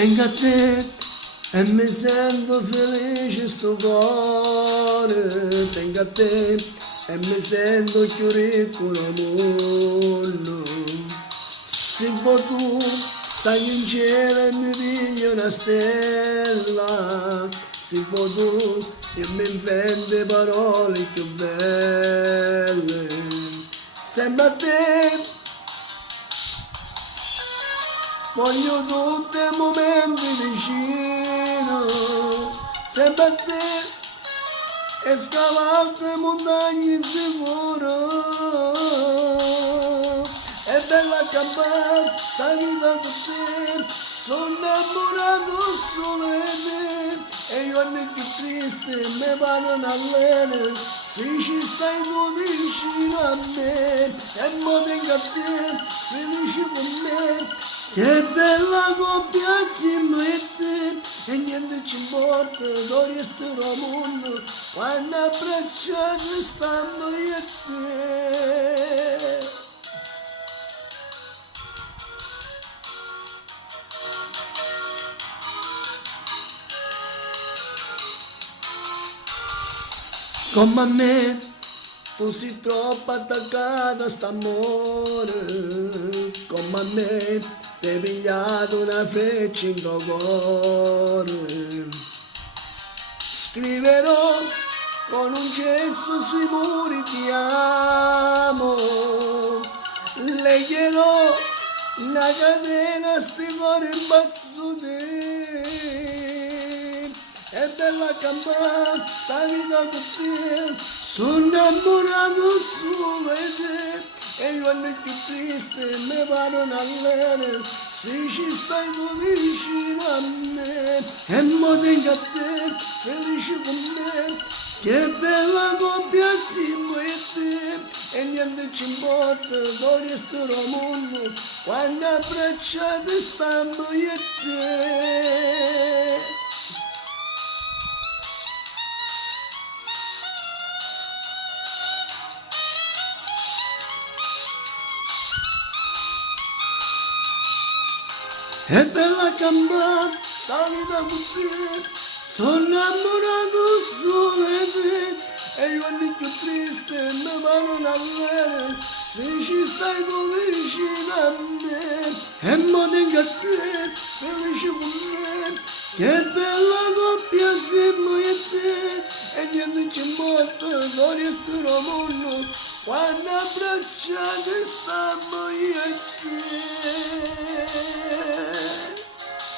tengo a te e mi sento felice sto cuore, tengo a te e mi sento più ricco del mondo. Se vuoi tu stai in cielo e mi pigli una stella, se vuoi tu io mi invento parole più belle. Sembra a te, voglio tutti i momenti vicino, sempre a te, e scalate montagne sicuro. È bella campare, sta vita con te, sono innamorato solo di te, e io anni più triste mi parlano all'ene, se ci stai tu vicino a me, e mo tengo a te, felice con me. Che bella coppia siamo e te, e niente ci importa, noi resterò al mondo, quando abbracciati stiamo io e te. Come a me, tu sei troppo attaccata a st'amore, come a me, ti hai pigliato una freccia in tuo cuore. Scriverò con un gesto sui muri ti amo, legherò una catena a sti cuori in basso te. È bella campare, sta vita con te, sono innamorato solo di te, e io anni più triste mi parlano all'ene, se ci stai tu vicino a me, e mo tengo a te, felice con me, che bella coppia siamo e te, e niente ci importa, noi resterò al mondo, quando abbracciati stiamo io e te. È bella campare, sta vita con te, sono innamorato solo di te, e io anni più triste mi parlano all'ene, se ci stai tu vicino a me, e mo tengo a te, felice con me, che bella coppia siamo io e te, e niente ci importa, noi resterò al mondo, quando abbracciati stiamo io e te.